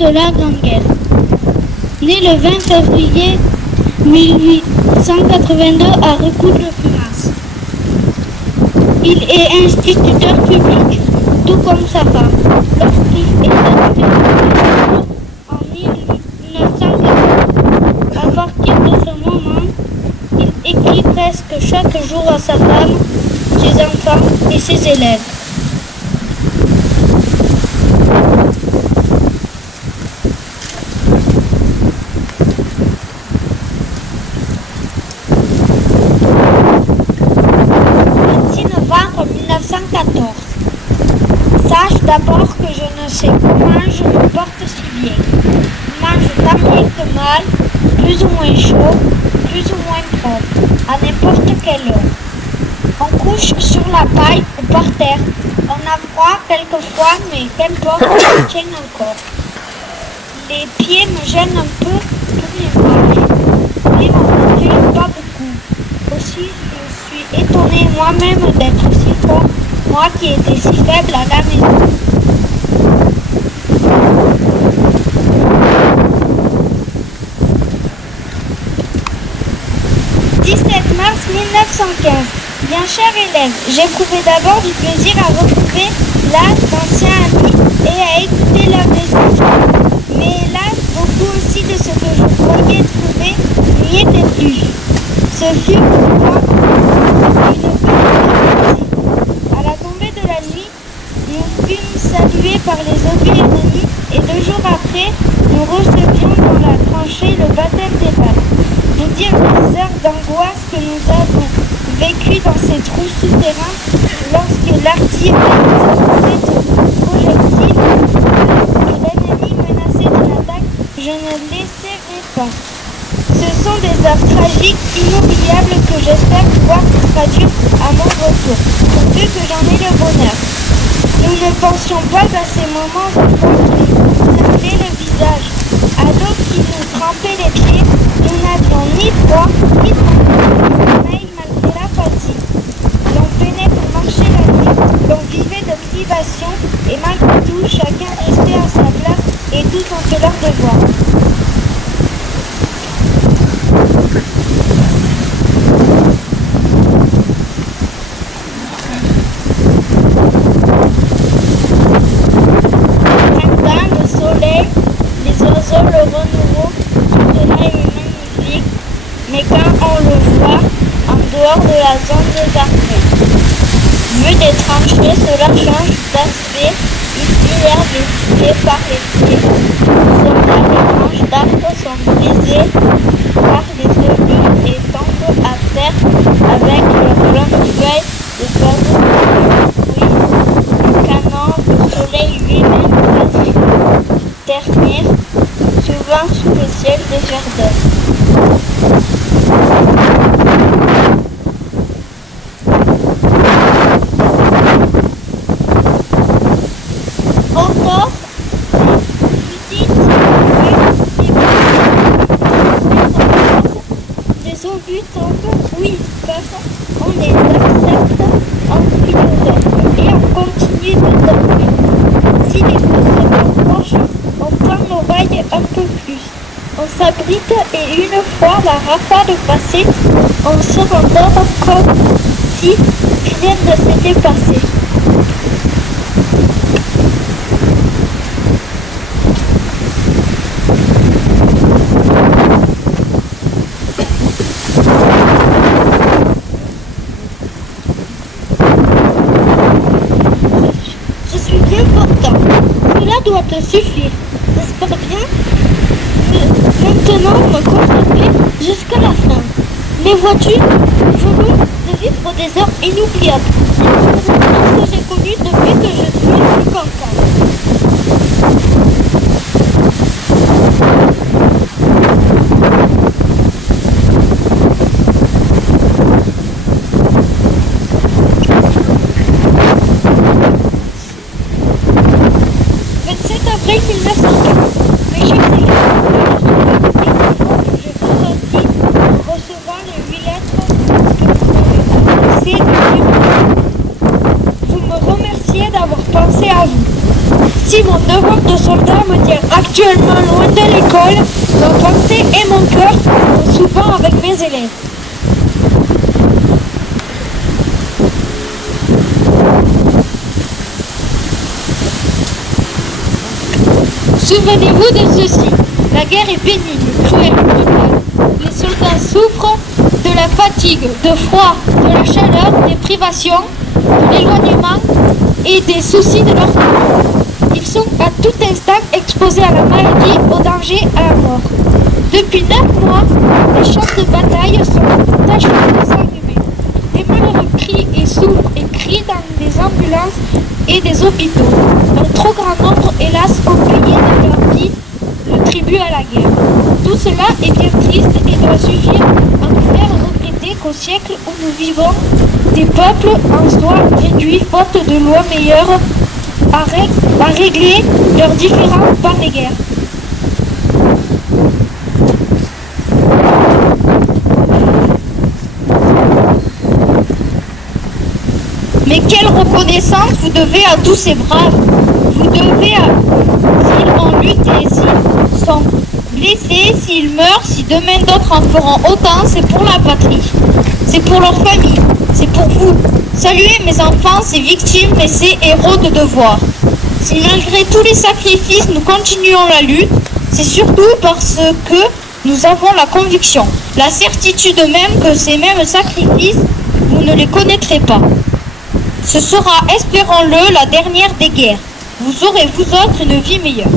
de la Grande Guerre. Né le 20 février 1882 à Recoude-le-Fumas. Il est instituteur public, tout comme sa femme. Lorsqu'il est arrivé en 1914, à partir de ce moment, il écrit presque chaque jour à sa femme, ses enfants et ses élèves. Sache d'abord que je ne sais comment je me porte si bien. Je mange tant bien que mal, plus ou moins chaud, plus ou moins propre, à n'importe quelle heure. On couche sur la paille ou par terre. On a froid quelquefois, mais qu'importe, on tient encore. Les pieds me gênent un peu pour les marches, mais on ne tient pas beaucoup. Aussi, je suis étonnée moi-même d'être si fort, moi qui étais si faible à la maison. « 17 mars 1915. Bien cher élève, j'éprouvais d'abord du plaisir à retrouver là d'anciens amis et à écouter leurs messages. Mais hélas, beaucoup aussi de ce que je croyais trouver n'y était plus. Ce fut pour moi une peine. À la tombée de la nuit, nous fûmes salués par les obus ennemis et 2 jours après, nous recevions dans la tranchée le baptême des balles. Nous dire les heures d'angoisse que nous avons vécues dans ces trous souterrains lorsque l'artillerie tirait de projectiles et l'ennemi menaçait d'une attaque, je ne les savais pas. Ce sont des heures tragiques, inoubliables que j'espère pouvoir traduire à mon retour, pourvu que j'en ai le bonheur. Nous ne pensions pas à ces moments où nous servait le visage. À l'eau qui nous trempait les pieds, nous n'avions ni froid, ni sommeil malgré la fatigue. L'on peinait pour marcher la nuit, l'on vivait de privations, et malgré tout, chacun restait à sa place et tous ont fait leur devoir. Le renouveau, tout cela est magnifique, mais quand on le voit en dehors de la zone des armées, vu des tranchées, cela change d'aspect. Ici, l'herbe est coupée par les pieds. Souvent, les branches d'arbres sont brisées par les obus et tombent à terre avec leurs longues feuilles de oiseaux, fruits, le canon, le soleil lui-même ternir, souvent sous le ciel des jardins. Encore, des obus tombent, oui, on les accepte en philosophe et on continue de dormir. Si les coups se rapprochent, on tend l'oreille un peu plus. On s'abrite et une fois la rafale passée, on se rendort comme si rien ne s'était passé. Je suis bien content. Cela doit te suffire. J'espère bien maintenant me concentrer jusqu'à la fin. Les voitures, nous venons de vivre des heures inoubliables. C'est ce que j'ai connu depuis que je suis plus content. Avril 1915. Mes chers élèves, je vous remercie en recevant les 8 lettres que vous m'avez adressées. Vous me remerciez d'avoir pensé à vous. Si mon devoir de soldat me tient actuellement loin de l'école, mon pensée et mon cœur sont souvent avec mes élèves. Souvenez-vous de ceci, la guerre est pénible, cruelle, brutale. Les soldats souffrent de la fatigue, de froid, de la chaleur, des privations, de l'éloignement et des soucis de leur famille. Ils sont à tout instant exposés à la maladie, au danger, à la mort. Depuis 9 mois, les champs de bataille sont tachés de sang humain. Des malheureux crient et souffrent et crient dans des ambulances et des hôpitaux. Un trop grand nombre, hélas, ont payé de leur vie le tribut à la guerre. Tout cela est bien triste et doit suffire à nous faire regretter qu'au siècle où nous vivons, des peuples en soient réduits faute de lois meilleures à régler leurs différends par les guerres. Mais quelle reconnaissance vous devez à tous ces braves. Vous devez à s'ils ont lutté, s'ils sont blessés, s'ils meurent, si demain d'autres en feront autant, c'est pour la patrie, c'est pour leur famille, c'est pour vous. Saluez mes enfants, ces victimes et ces héros de devoir. Si malgré tous les sacrifices nous continuons la lutte, c'est surtout parce que nous avons la conviction, la certitude même que ces mêmes sacrifices, vous ne les connaîtrez pas. Ce sera, espérons-le, la dernière des guerres. Vous aurez, vous autres, une vie meilleure.